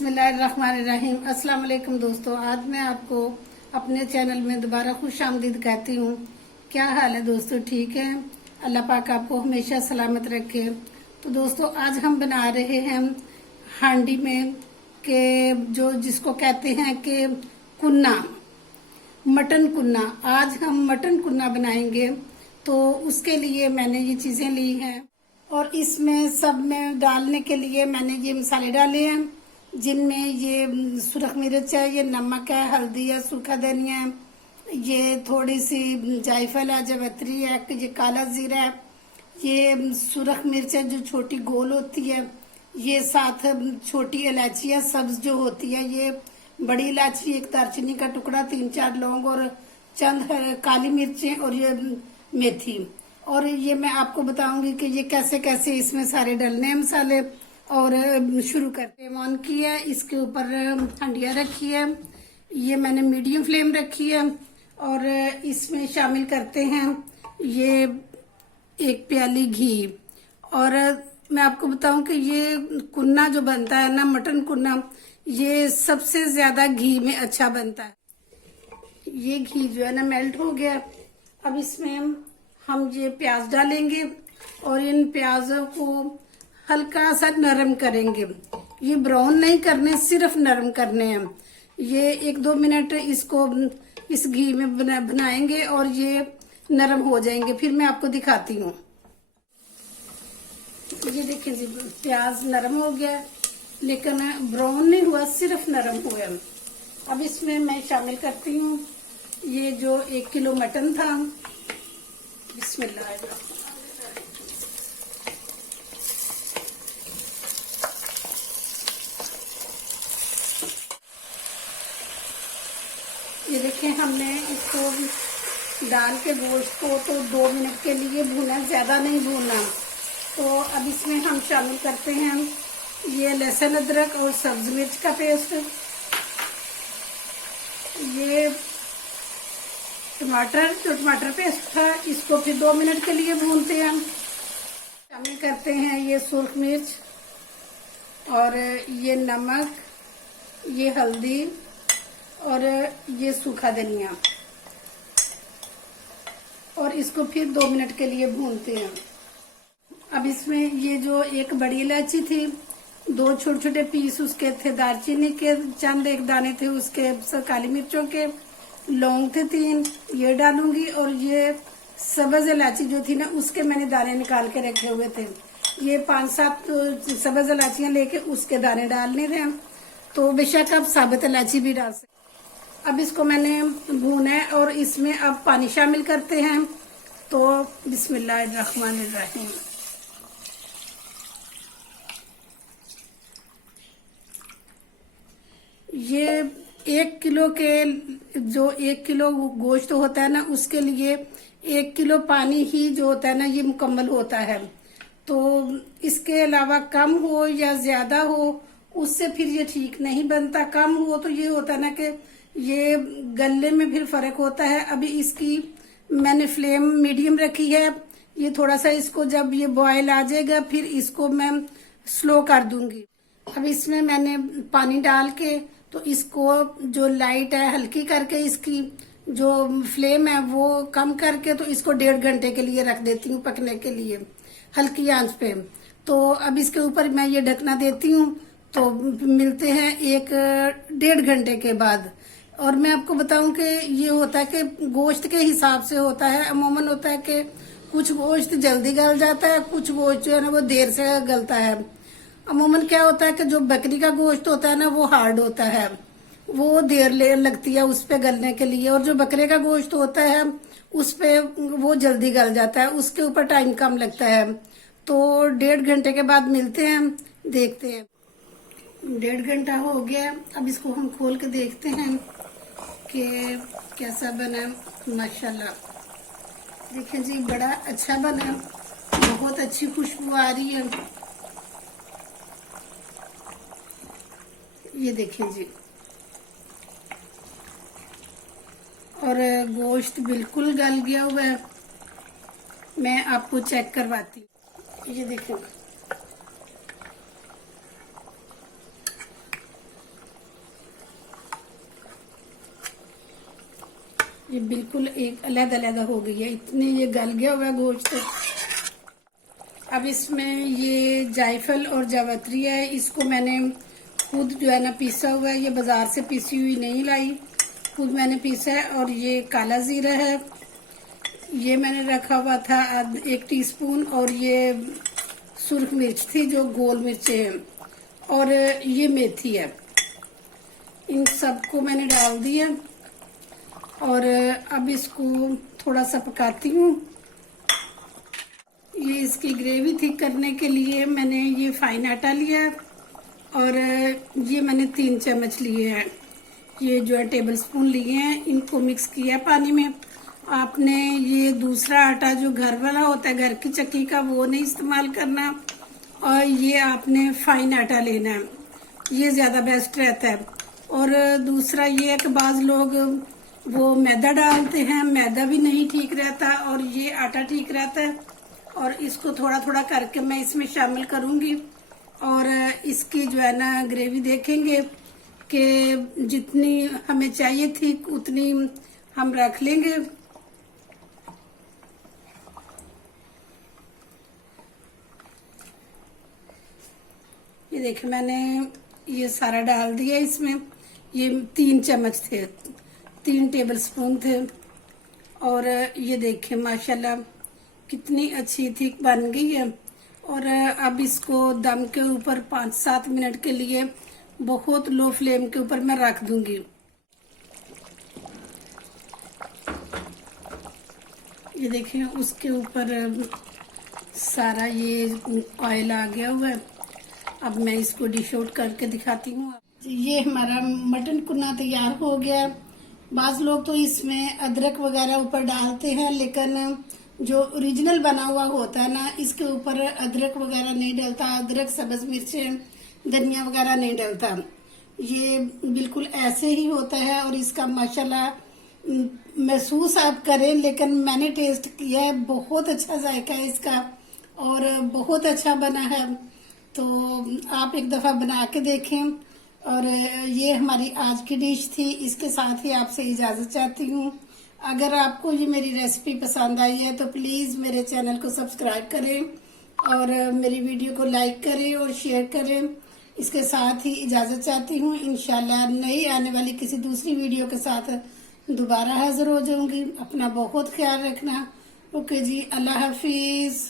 बिस्मिल्लाहिर्रहमानिर्रहीम। अस्सलाम वालेकुम दोस्तों, आज मैं आपको अपने चैनल में दोबारा खुश आमदीद कहती हूँ। क्या हाल है दोस्तों, ठीक है? अल्लाह पाक आपको हमेशा सलामत रखे। तो दोस्तों आज हम बना रहे हैं हांडी में के जो जिसको कहते हैं कि कुन्ना, मटन कुन्ना। आज हम मटन कुन्ना बनाएंगे। तो उसके लिए मैंने ये चीजें ली हैं और इसमें सब में डालने के लिए मैंने ये मसाले डाले हैं, जिनमें ये सुरख मिर्च है, ये नमक है, हल्दी है, सूखा धनिया है, ये थोड़ी सी जायफल है, जावित्री है, ये काला जीरा है, ये सुरख मिर्च है जो छोटी गोल होती है, ये साथ छोटी इलायचियाँ सब्ज जो होती है, ये बड़ी इलायची, एक दालचीनी का टुकड़ा, 3-4 लौंग और चंद काली मिर्चें और ये मेथी। और ये मैं आपको बताऊंगी कि ये कैसे कैसे इसमें सारे डलने हैं मसाले। और शुरू करते हैं। ऑन की है, इसके ऊपर हंडिया रखी है, ये मैंने मीडियम फ्लेम रखी है और इसमें शामिल करते हैं ये 1 प्याली घी। और मैं आपको बताऊं कि ये कुन्ना जो बनता है ना, मटन कुन्ना, ये सबसे ज्यादा घी में अच्छा बनता है। ये घी जो है ना मेल्ट हो गया। अब इसमें हम ये प्याज डालेंगे और इन प्याजों को हल्का सा नरम करेंगे। ये ब्राउन नहीं करने, सिर्फ नरम करने हैं। ये 1-2 मिनट इसको इस घी में बनाएंगे और ये नरम हो जाएंगे, फिर मैं आपको दिखाती हूँ। ये देखिए जी, प्याज नरम हो गया लेकिन ब्राउन नहीं हुआ, सिर्फ नरम हुआ। अब इसमें मैं शामिल करती हूँ ये जो 1 किलो मटन था। बिस्मिल्लाह। ये देखें, हमने इसको डाल के गोश्त को तो 2 मिनट के लिए भूना, ज्यादा नहीं भूनना। तो अब इसमें हम शामिल करते हैं ये लहसुन अदरक और सब्ज मिर्च का पेस्ट, ये टमाटर जो टमाटर पेस्ट था, इसको फिर 2 मिनट के लिए भूनते हैं। शामिल करते हैं ये सुर्ख मिर्च और ये नमक, ये हल्दी और ये सूखा धनिया, और इसको फिर 2 मिनट के लिए भूनते हैं। अब इसमें ये जो 1 बड़ी इलायची थी, 2 छोटे छोटे पीस उसके थे दालचीनी के, चंद 1 दाने थे उसके काली मिर्चों के, लौंग थे 3, ये डालूंगी। और ये सब्ज इलायची जो थी ना, उसके मैंने दाने निकाल के रखे हुए थे। ये 5-7 सब्ज इलायचियां लेके उसके दाने डालने थे। तो बेशक आप साबुत इलायची भी डाल सकते। अब इसको मैंने भूना है और इसमें अब पानी शामिल करते हैं। तो बिस्मिल्लाहिर्रहमानिर्रहीम। ये 1 किलो के जो 1 किलो गोश्त होता है ना, उसके लिए 1 किलो पानी ही जो होता है ना, ये मुकम्मल होता है। तो इसके अलावा कम हो या ज्यादा हो, उससे फिर ये ठीक नहीं बनता। कम हो तो ये होता है ना कि ये गलने में फिर फर्क होता है। अभी इसकी मैंने फ्लेम मीडियम रखी है। ये थोड़ा सा इसको जब ये बॉयल आ जाएगा, फिर इसको मैं स्लो कर दूंगी। अब इसमें मैंने पानी डाल के तो इसको जो लाइट है हल्की करके, इसकी जो फ्लेम है वो कम करके, तो इसको 1.5 घंटे के लिए रख देती हूँ पकने के लिए, हल्की आंच पे। तो अब इसके ऊपर मैं ये ढकना देती हूँ। तो मिलते हैं 1-1.5 घंटे के बाद। और मैं आपको बताऊं कि ये होता है कि गोश्त के हिसाब से होता है। अमूमन होता है कि कुछ गोश्त जल्दी गल जाता है, कुछ गोश्त जो है ना वो देर से गलता है। अमूमन क्या होता है कि जो बकरी का गोश्त होता है ना, वो हार्ड होता है, वो देर लगती है उस पे गलने के लिए। और जो बकरे का गोश्त होता है उस पे वो जल्दी गल जाता है, उसके ऊपर टाइम कम लगता है। तो 1.5 घंटे के बाद मिलते हैं, देखते हैं। 1.5 घंटा हो गया। अब इसको हम खोल के देखते हैं कि कैसा बना। माशाल्लाह, देखिए जी, बड़ा अच्छा बना, बहुत अच्छी खुशबू आ रही है। ये देखिए जी, और गोश्त बिल्कुल गल गया हुआ है। मैं आपको चेक करवाती हूँ। ये देखिए, ये बिल्कुल एक अलग-अलग हो गई है, इतने ये गल गया हुआ है गोश्त। अब इसमें ये जायफल और जावित्री है, इसको मैंने खुद जो है ना पीसा हुआ है, ये बाजार से पीसी हुई नहीं लाई, खुद मैंने पीसा है। और ये काला जीरा है, ये मैंने रखा हुआ था 1 टीस्पून। और ये सुर्ख मिर्च थी जो गोल मिर्च है, और ये मेथी है। इन सबको मैंने डाल दिया और अब इसको थोड़ा सा पकाती हूँ। ये इसकी ग्रेवी थिक करने के लिए मैंने ये फाइन आटा लिया और ये मैंने 3 चम्मच लिए हैं, ये जो है टेबल स्पून लिए हैं, इनको मिक्स किया पानी में। आपने ये दूसरा आटा जो घर वाला होता है, घर की चक्की का, वो नहीं इस्तेमाल करना, और ये आपने फाइन आटा लेना है, ये ज़्यादा बेस्ट रहता है। और दूसरा ये है कि बाज़ लोग वो मैदा डालते हैं, मैदा भी नहीं ठीक रहता और ये आटा ठीक रहता है। और इसको थोड़ा थोड़ा करके मैं इसमें शामिल करूँगी और इसकी जो है ना ग्रेवी देखेंगे कि जितनी हमें चाहिए थी उतनी हम रख लेंगे। ये देखिए मैंने ये सारा डाल दिया इसमें, ये 3 चम्मच थे, 3 टेबल स्पून थे। और ये देखिए माशाल्लाह कितनी अच्छी थिक बन गई है। और अब इसको दम के ऊपर 5-7 मिनट के लिए बहुत लो फ्लेम के ऊपर मैं रख दूंगी। ये देखें उसके ऊपर सारा ये ऑयल आ गया हुआ है। अब मैं इसको डिश आउट करके दिखाती हूँ। ये हमारा मटन कुन्ना तैयार हो गया। बाज लोग तो इसमें अदरक वगैरह ऊपर डालते हैं, लेकिन जो ओरिजिनल बना हुआ होता है ना, इसके ऊपर अदरक वगैरह नहीं डलता, अदरक, सब्ज मिर्चें, धनिया वगैरह नहीं डलता। ये बिल्कुल ऐसे ही होता है और इसका माशाल्लाह महसूस आप करें, लेकिन मैंने टेस्ट किया है, बहुत अच्छा जायका है इसका और बहुत अच्छा बना है। तो आप एक दफ़ा बना के देखें। और ये हमारी आज की डिश थी, इसके साथ ही आपसे इजाज़त चाहती हूँ। अगर आपको ये मेरी रेसिपी पसंद आई है तो प्लीज़ मेरे चैनल को सब्सक्राइब करें और मेरी वीडियो को लाइक करें और शेयर करें। इसके साथ ही इजाज़त चाहती हूँ। इंशाल्लाह नई आने वाली किसी दूसरी वीडियो के साथ दोबारा हाजिर हो जाऊंगी। अपना बहुत ख्याल रखना। ओके जी, अल्लाह हाफिज़।